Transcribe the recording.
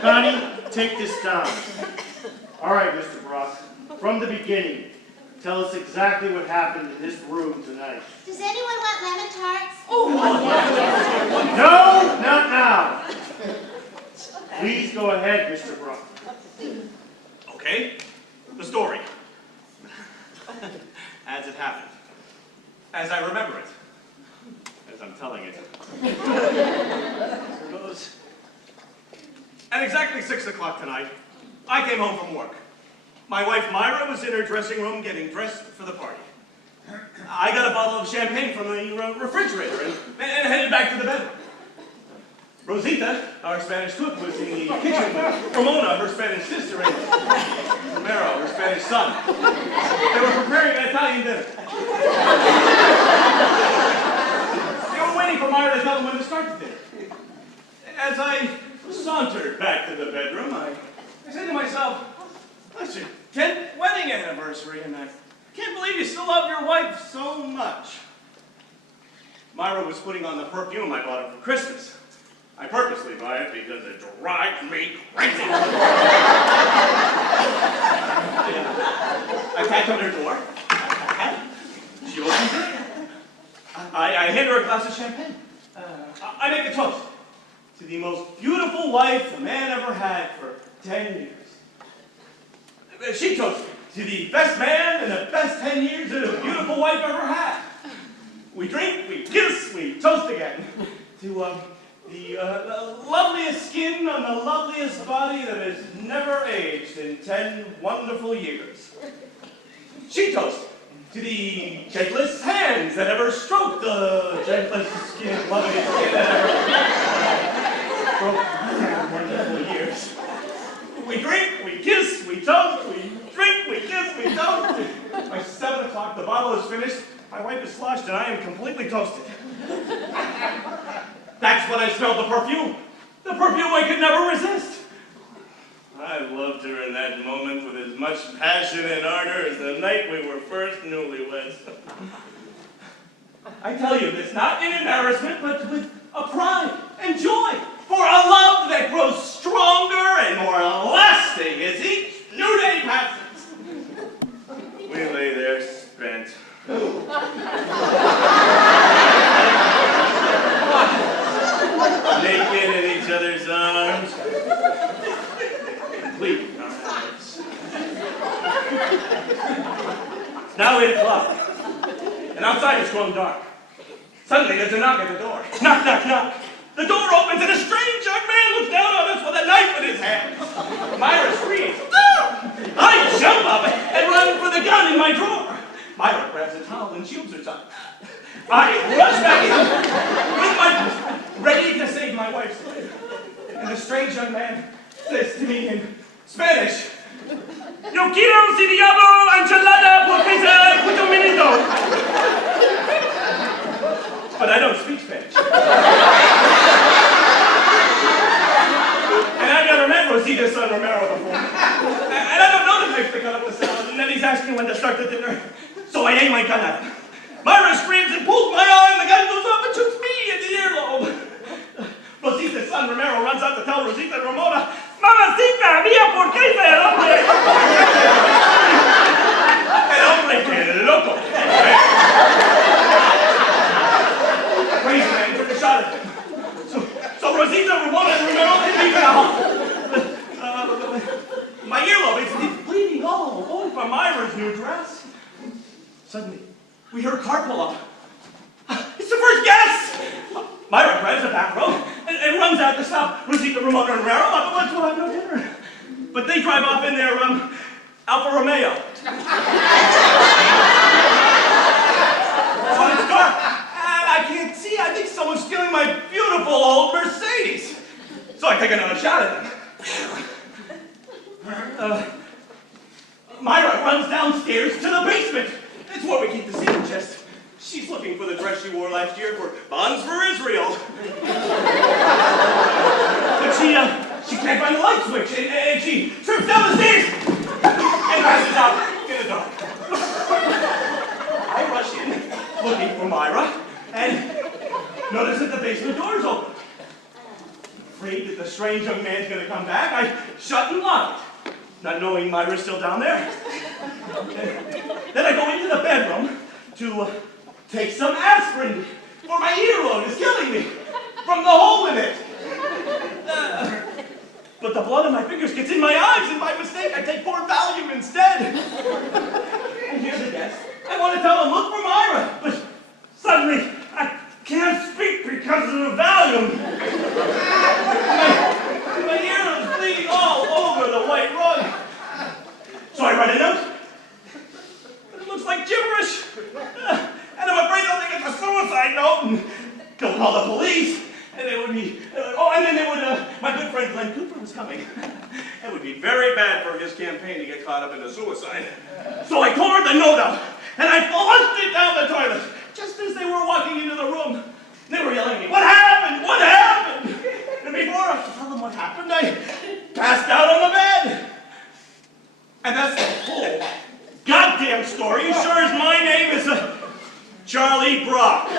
Connie, take this down. All right, Mr. Brock, from the beginning, tell us exactly what happened in this room tonight. Does anyone want lemon tarts? No, not now. Please go ahead, Mr. Brock. Okay, the story. As it happened. As I remember it. As I'm telling it. Here goes. At exactly 6 o'clock tonight, I came home from work. My wife Myra was in her dressing room getting dressed for the party. I got a bottle of champagne from the refrigerator and headed back to the bedroom. Rosita, our Spanish cook, was in the kitchen with Ramona, her Spanish sister, and Romero, her Spanish son. They were preparing an Italian dinner. They were waiting for Myra to tell them when to start the dinner. As I sauntered back to the bedroom, I said to myself, that's your 10th wedding anniversary, and I can't believe you still love your wife so much. Myra was putting on the perfume I bought her for Christmas. I purposely buy it because it drives me crazy. I tapped on her door. She opens it. I hand her a glass of champagne. I make a toast to the most beautiful wife a man ever had for 10 years. She toasted to the best man and the best 10 years that a beautiful wife ever had. We drink, we kiss, we toast again to the loveliest skin on the loveliest body that has never aged in 10 wonderful years. She toasted to the gentlest hands that ever stroked the gentlest skin, loveliest skin that ever stroked 10 wonderful years. We drink, we kiss, we toast, we drink, we kiss, we toast. By 7 o'clock, the bottle is finished, my wife is sloshed, and I am completely toasted. That's when I smelled the perfume. The perfume I could never resist. I loved her in that moment with as much passion and ardor as the night we were first newlyweds. I tell you this not in embarrassment, but with a pride and joy for a love that grows stronger and more lasting as each new day passes. We lay there spent. Naked in each other's arms, complete in our habits. It's now 8 o'clock, and outside it's grown dark. Suddenly there's a knock at the door. Knock, knock, knock. The door opens and a strange young man looks down on us with a knife in his hand. Myra screams. I jump up and run for the gun in my drawer. Myra grabs a towel and shields herself. I rush back in with my pistol, ready to save my wife's life. And the strange young man says to me in Spanish, Yo quiero si diablo enchilada porque se escucha un minuto. But I don't speak Spanish. And I've never met Rosita's son Romero before. And I don't know the knife to cut up the salad, and then he's asking when to start the dinner. So I aim my gun at him. Myra screams and pulls my arm, and the gun goes up and shoots me in the earlobe. Rosita's son Romero runs out to tell Rosita and Ramona, Mamacita, mía, ¿por qué se el hombre? El hombre que loco. Crazy man took a shot at him. So Rosita, Ramona, and Romero leave now. My earlobe, it's bleeding all over from Myra's new dress. Suddenly, we heard a car pull up. It's the first guest! Myra grabs a back row and runs out to stop Rosita, Ramona, and Romero. Otherwise, we'll have no dinner. But they drive off in their Alfa Romeo. Oh, it's dark. I can't see. I think someone's stealing my beautiful old Mercedes. So I take another shot at them. Myra runs downstairs to the basement. It's where we keep the secret chest. She's looking for the dress she wore last year for Bonds for Israel. But she can't find the light switch, and she trips down the stairs and passes out in the dark. I rush in, looking for Myra, and notice that the basement door is open. Afraid that the strange young man's gonna come back, I shut and lock it, not knowing Myra's still down there. Then I go into the bedroom to take some aspirin, for my earlobe is killing me from the hole in it. But the blood on my fingers gets in my eyes, and by mistake I take Port Valium instead. And here's a guess. I want to tell him, look for Myra, but suddenly I can't speak because of the Valium. My ear is bleeding all over the white rug. So I write a note, but it looks like gibberish. And I'm afraid they'll think it's a suicide note and they'll call the police. And they would be, and then they would, my good friend Glenn Cooper was coming. It would be very bad for his campaign to get caught up in a suicide. So I tore the note out, and I flushed it down the toilet, just as they were walking into the room. They were yelling at me, what happened? What happened? And before I could tell them what happened, I passed out on the bed. And that's the whole goddamn story, as sure as my name is Charlie Brock.